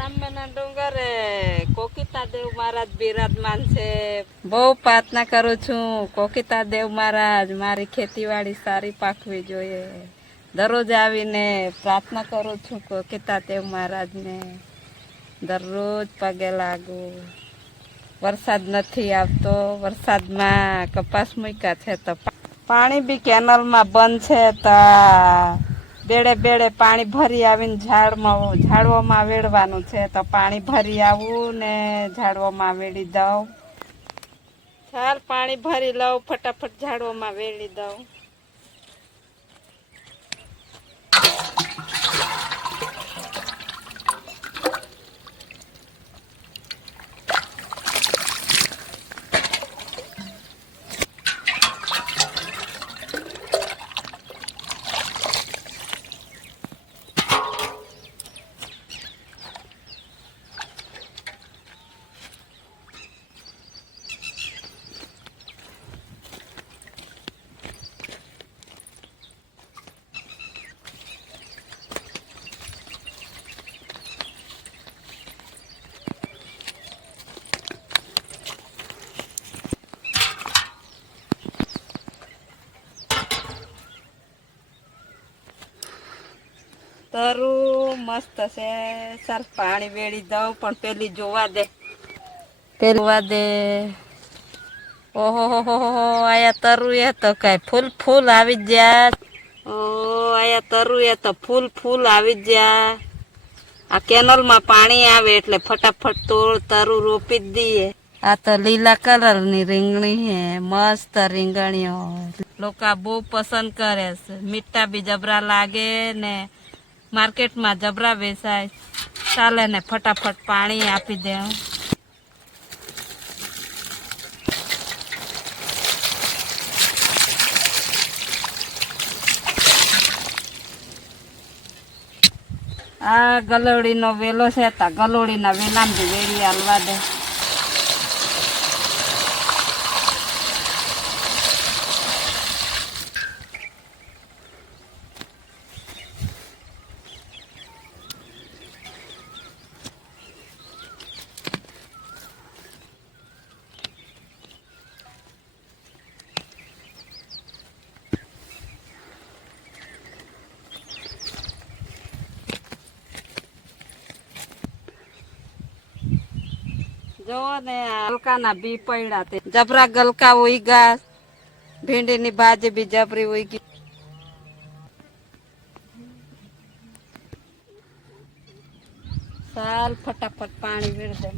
બ્રાહ્મણના ડુંગરે કોકિતા દેવ મહારાજ બિરાજમાન છે. બહુ પ્રાર્થના કરું છું કોકિતા દેવ મહારાજ મારી ખેતીવાડી સારી પાકવી જોઈએ. દરરોજ આવીને પ્રાર્થના કરું છું કોકિતા દેવ મહારાજને. દરરોજ પગે લાગુ. વરસાદ નથી આવતો, વરસાદમાં કપાસ મૂક્યા છે તો પાણી બી કેનલમાં બંધ છે તો બેડે બેડે પાણી ભરી આવીને ઝાડવામાં વેડવાનું છે તો પાણી ભરી આવું ને ઝાડવામાં વેડી દઉં. ચાલ પાણી ભરી લઉં, ફટાફટ ઝાડવામાં વેડી દઉં. તરું મસ્ત છે. ચાલ પાણી વેડી દઉં પણ પેલી જોવા દે. ઓહો આયા તરું એ તો કઈ ફૂલ આવી ગયા. આયા તરું એ તો ફૂલ આવી ગયા. આ કેનલમાં પાણી આવે એટલે ફટાફટ તરું રોપી જ દઈએ. આ તો લીલા કલરની રીંગણી હે, મસ્ત રીંગણીઓ. લોકો બહુ પસંદ કરે છે. મીઠા બી જબરા લાગે ને માર્કેટમાં જબરા વેચાય. ચાલે ને ફટાફટ પાણી આપી દે. આ ગલોડીનો વેલો છે તો ગલોડીના વેલામાં બી વેડી હાલવા દે. જો ને ગલકાના બી પડ્યા તે જબરા ગલકા ઉઈ ગયા. ભીંડીની ભાજી બી જબરી ઉઈ ગઈ. ચાલ ફટાફટ પાણી વેડ દે.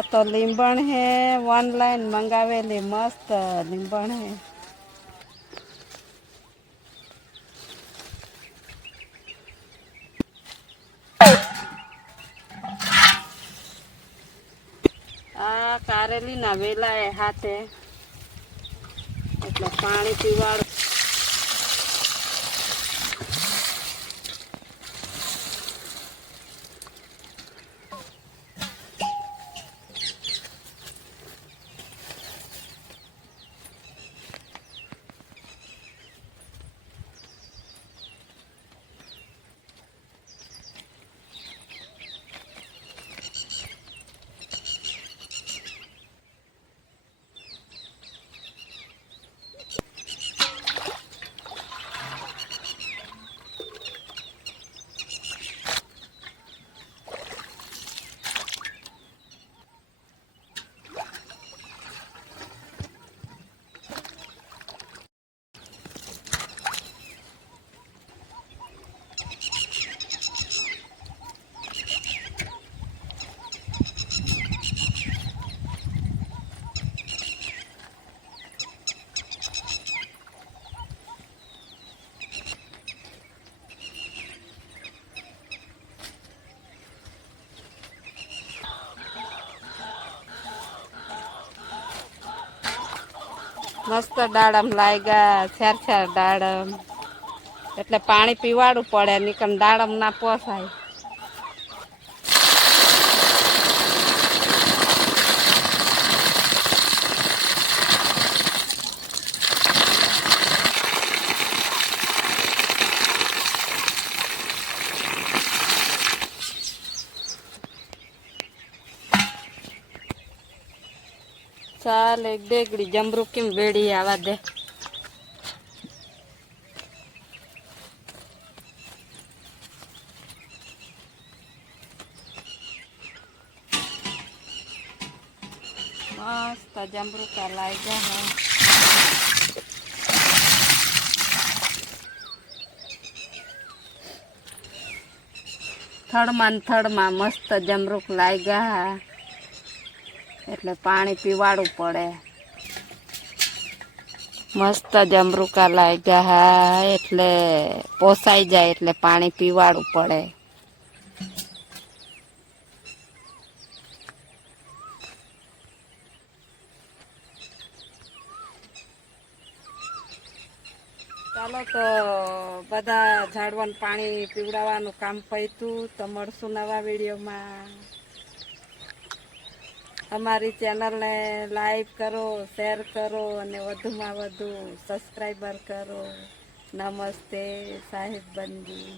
આ તો લીંબણ હે, ઓનલાઈન મંગાવેલી મસ્ત લીંબણ હે. આ કારેલી ના વેલા એ હાથે એટલે પાણી પીવાડું. મસ્ત દાડમ લાગ્યા, ચાર દાડમ, એટલે પાણી પીવાડવું પડે, નીકળ દાડમ ના પોસાય. ચાલ એક ડેગડી જમરૂ કેમ વેડી આવા દે. મસ્ત જમરૂકા લાગ્યા હે. થડમાં મસ્ત જમરૂક લાગ્યા એટલે પાણી પીવાડવું પડે. મસ્ત જમરૂકા લાગ્યા હા એટલે પોસાઈ જાય એટલે પાણી પીવાડવું પડે. ચાલો તો બધા ઝાડવાનું પાણી પીવડાવવાનું કામ પૈતું. તો મળશું નવા વિડીયોમાં. અમારી ચેનલને લાઈક કરો, શેર કરો અને વધુમાં વધુ સબસ્ક્રાઈબર કરો. નમસ્તે સાહિબ બંદી.